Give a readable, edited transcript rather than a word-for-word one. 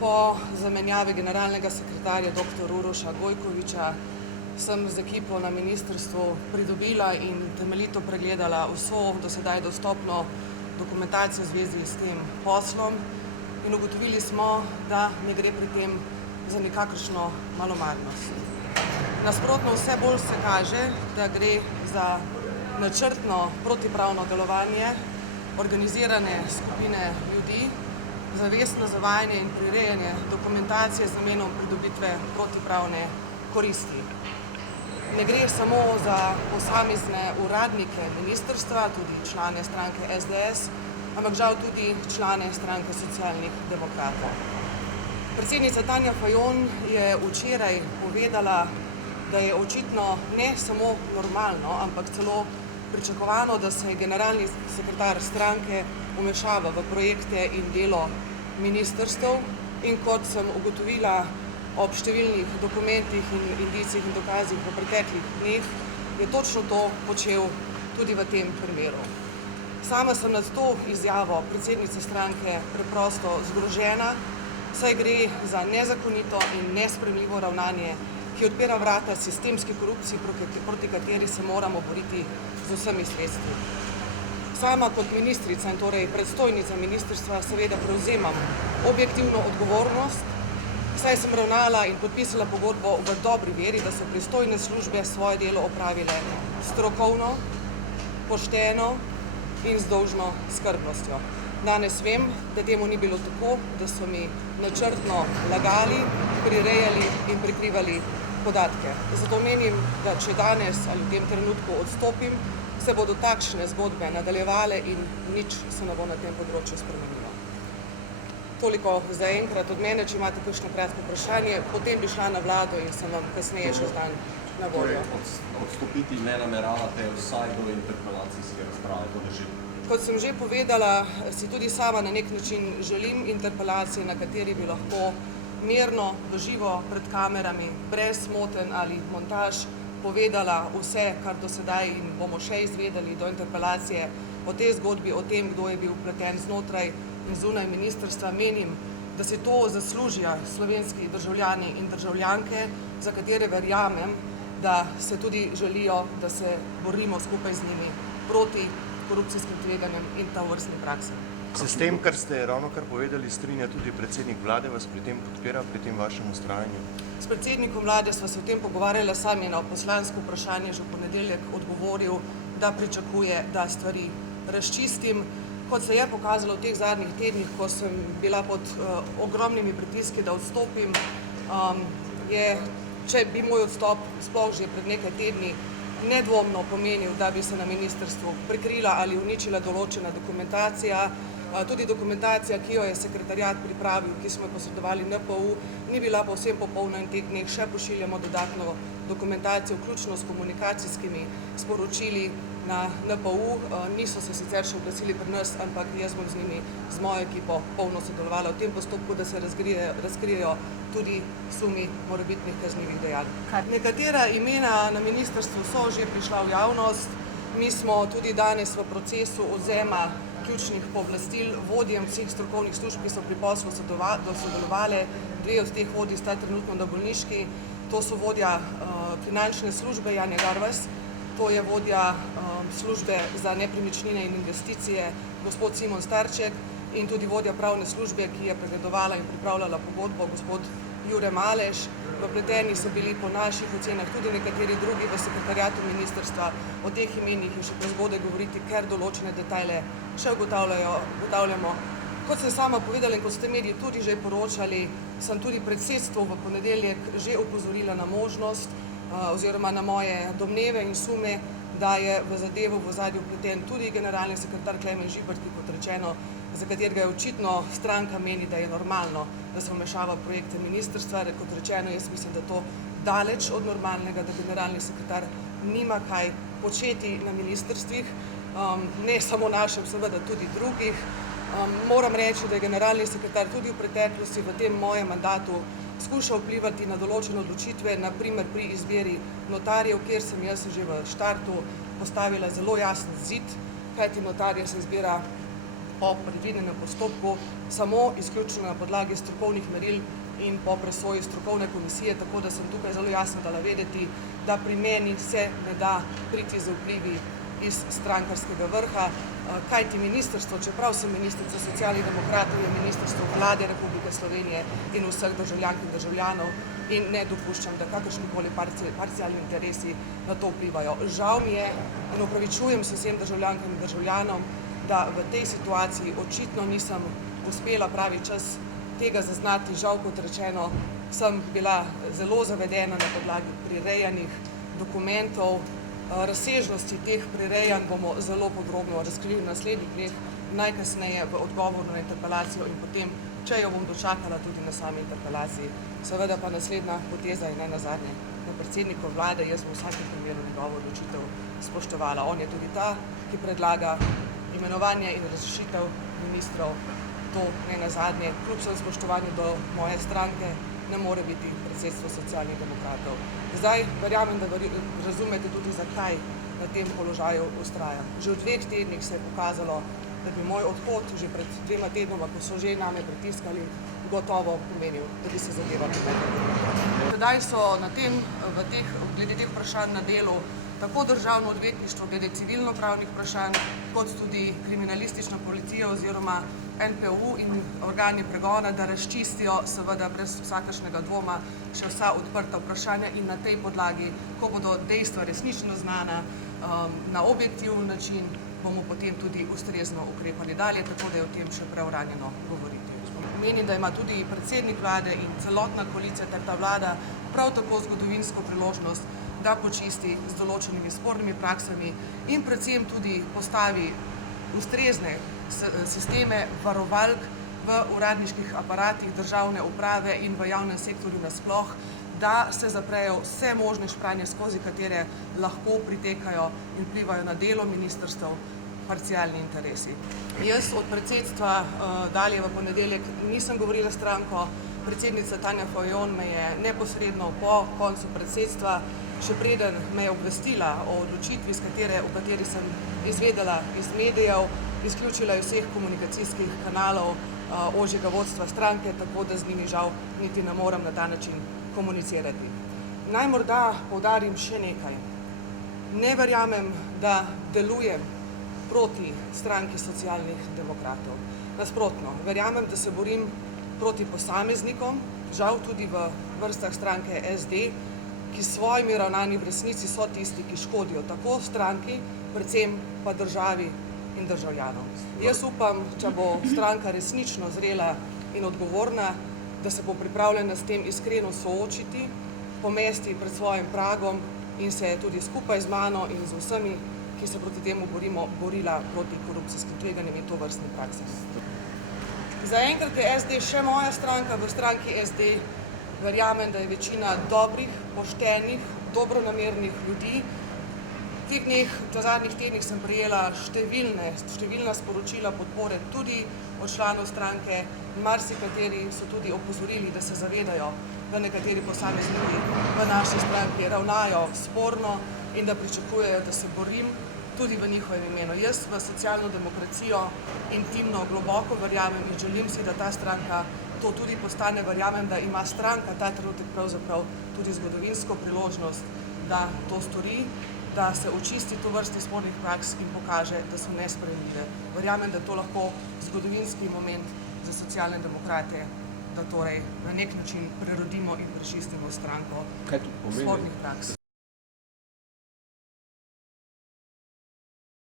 Po zamenjavi generalnega sekretarja dr. Uroša Gojkoviča sem z ekipo na ministrstvu pridobila in temeljito pregledala vso do sedaj dostopno dokumentacijo v zvezi s tem poslom in ugotovili smo, da ne gre pri tem za nikakršno malomarnost. Nasprotno, vse bolj se kaže, da gre za načrtno protipravno delovanje organizirane skupine ljudi, zavestno zavajanje in prirejanje dokumentacije z namenom pridobitve protipravne koristi. Ne gre samo za posamezne uradnike ministrstva, tudi člane stranke SDS, ampak žal tudi člane stranke Socialnih demokratov. Predsednica Tanja Fajon je včeraj povedala, da je očitno ne samo normalno, ampak celo pričakovano, da se generalni sekretar stranke vmešava v projekte in delo ministrstev in kot sem ugotovila ob številnih dokumentih in indicih in dokazih v preteklih dneh, je točno to počel tudi v tem primeru. Sama sem nad to izjavo predsednice stranke preprosto zgrožena, saj gre za nezakonito in nesprejemljivo ravnanje, ki odpira vrata sistemski korupciji, proti kateri se moramo boriti z vsemi sredstvi. Sama kot ministrica in torej predstojnica ministrstva seveda prevzemam objektivno odgovornost, saj sem ravnala in podpisala pogodbo v dobri veri, da so pristojne službe svoje delo opravile strokovno, pošteno in z dolžno skrbnostjo. Danes vem, da temu ni bilo tako, da so mi načrtno lagali, prirejali in prikrivali podatke. Zato menim, da če danes ali v tem trenutku odstopim, se bodo takšne zgodbe nadaljevale in nič se ne bo na tem področju spremenilo. Toliko zaenkrat od mene, če imate kakšno kratko vprašanje, potem bi šla na vlado in sem vam kasneje še zdan na voljo. Odstopiti ne nameravate vsaj do interpelacijske razprave, to drži? Kot sem že povedala, si tudi sama na nek način želim interpelacije, na kateri bi lahko mirno, v živo, pred kamerami, brez motenj ali montaž povedala vse, kar do sedaj in bomo še izvedeli do interpelacije o tej zgodbi, o tem, kdo je bil vpleten znotraj in zunaj ministrstva. Menim, da si to zaslužijo slovenski državljani in državljanke, za katere verjamem, da se tudi želijo, da se borimo skupaj z njimi proti korupcijskim tveganjem in tovrstnim praksam. Se s tem, kar ste ravnokar povedali, strinja tudi predsednik vlade, vas pri tem podpira, pri tem vašem vztrajanju? S predsednikom vlade sva se o tem pogovarjala, sam je na poslansko vprašanje že v ponedeljek odgovoril, da pričakuje, da stvari razčistim. Kot se je pokazalo v teh zadnjih tednih, ko sem bila pod ogromnimi pritiski, da odstopim, če bi moj odstop sploh že pred nekaj tedni nedvomno pomenil, da bi se na ministrstvu prikrila ali uničila določena dokumentacija. Tudi dokumentacija, ki jo je sekretariat pripravil, ki smo jo posredovali NPU, ni bila povsem popolna in teh dneh še pošiljamo dodatno dokumentacijo, vključno s komunikacijskimi sporočili na NPU. Niso se sicer še oglasili pri nas, ampak jaz bom z njimi, z mojo ekipo, polno sodelovala v tem postopku, da se razkrijejo tudi sumi morebitnih kaznivih dejanj. Nekatera imena na ministrstvu so že prišla v javnost. Mi smo tudi danes v procesu odvzema ključnih pooblastil vodjem vseh strokovnih služb, ki so pri poslu sodelovali. Dve od teh vodij sta trenutno na bolniški. To so vodja finančne službe Janja Garvas, to je vodja službe za nepremičnine in investicije gospod Simon Starček in tudi vodja pravne službe, ki je pregledovala in pripravljala pogodbo, gospod Jure Maleš. Vpleteni so bili po naših ocenah tudi nekateri drugi v sekretariatu ministrstva. O teh imenih je še prezgodaj govoriti, ker določene detajle še ugotavljamo. Kot sem sama povedala in kot ste mediji tudi že poročali, sem tudi predsedstvo v ponedeljek že opozorila na možnost oziroma na moje domneve in sume, da je v zadevo v ozadju vpleten tudi generalni sekretar Klemen Žibert, ki kot rečeno, za katerega je očitno stranka meni, da je normalno, da se vmešava v projekte ministrstva. Kot rečeno, jaz mislim, da to daleč od normalnega, da generalni sekretar nima kaj početi na ministrstvih, ne samo našem, seveda tudi drugih. Moram reči, da je generalni sekretar tudi v preteklosti v tem mojem mandatu skušal vplivati na določene odločitve, na primer pri izbiri notarjev, kjer sem jaz že v štartu postavila zelo jasen zid, kajti notarje se izbira po predvidenem postopku, samo izključno na podlagi strokovnih meril in po presoji strokovne komisije, tako da sem tukaj zelo jasno dala vedeti, da pri meni se ne da priti z vplivi iz strankarskega vrha, kajti ministrstvo, čeprav sem ministrica Socialnih demokratov, je ministrstvo Vlade Republike Slovenije in vseh državljank in državljanov in ne dopuščam, da kakršnikoli parcialni interesi na to vplivajo. Žal mi je in opravičujem se vsem državljankam in državljanom, da v tej situaciji očitno nisem uspela pravi čas tega zaznati. Žal, kot rečeno, sem bila zelo zavedena na podlagi prirejanih dokumentov. Razsežnosti teh prirejanj bomo zelo podrobno razkrili v naslednjih dneh, najkasneje v odgovoru na interpelacijo in potem, če jo bom dočakala tudi na sami interpelaciji. Seveda pa naslednja poteza je nenazadnje na predsedniku vlade, jaz bom v vsakem primeru njegovo odločitev spoštovala. On je tudi ta, ki predlaga imenovanje in razrešitev ministrov. To nenazadnje, kljub vsem spoštovanju do moje stranke, ne more biti predsedstvo Socialnih demokratov. Zdaj verjamem, da razumete tudi, zakaj na tem položaju vztrajam. Že v 2 tednih se je pokazalo, da bi moj odhod že pred 2 tednoma, ko so že name pritiskali, gotovo pomenil, da bi se zadeva premaknila. Sedaj so glede teh vprašanj na delu tako državno odvetništvo glede civilno-pravnih vprašanj, kot tudi kriminalistična policija oziroma NPU in organi pregona, da razčistijo seveda brez vsakršnega dvoma še vsa odprta vprašanja in na tej podlagi, ko bodo dejstva resnično znana na objektiven način, bomo potem tudi ustrezno ukrepali dalje, tako da je o tem še preuranjeno govoriti. Menim, da ima tudi predsednik vlade in celotna koalicija ter ta vlada prav tako zgodovinsko priložnost, da počisti z določenimi spornimi praksami in predvsem tudi postavi ustrezne sisteme varovalk v uradniških aparatih državne uprave in v javnem sektorju nasploh, da se zaprejo vse možne špranje, skozi katere lahko pritekajo in vplivajo na delo ministrstev parcialni interesi. Jaz od predsedstva dalje v ponedeljek nisem govorila s stranko, predsednica Tanja Fajon me je neposredno po koncu predsedstva, še preden me je obvestila o odločitvi, o kateri sem izvedela iz medijev, izključila iz vseh komunikacijskih kanalov ožjega vodstva stranke, tako da z njimi žal niti ne morem na ta način komunicirati. Naj morda poudarim še nekaj. Ne verjamem, da delujem proti stranki Socialnih demokratov. Nasprotno, verjamem, da se borim proti posameznikom, žal tudi v vrstah stranke SD, ki s svojimi ravnanji v resnici so tisti, ki škodijo tako stranki, predvsem pa državi in državljanom. Jaz upam, če bo stranka resnično zrela in odgovorna, da se bo pripravljena s tem iskreno soočiti, pomesti pred svojim pragom in se tudi skupaj z mano in z vsemi, ki se proti temu borimo, borila proti korupcijskim tveganjem in tovrstnim praksam. Zaenkrat je SD še moja stranka, v stranki SD verjamem, da je večina dobrih, poštenih, dobronamernih ljudi. V zadnjih tednih sem prejela številna sporočila podpore tudi od članov stranke. Marsikateri so tudi opozorili, da se zavedajo, da nekateri posamezniki v naši stranki ravnajo sporno in da pričakujejo, da se borim tudi v njihovem imenu. Jaz v socialno demokracijo intimno, globoko verjamem in želim si, da ta stranka to tudi postane. Verjamem, da ima stranka ta trenutek pravzaprav tudi zgodovinsko priložnost, da to stori, da se očisti tovrstnih spornih praks in pokaže, da so nesprejemljive. Verjamem, da je to lahko zgodovinski moment za Socialne demokrate, da torej na nek način prerodimo in prečistimo stranko spornih praks.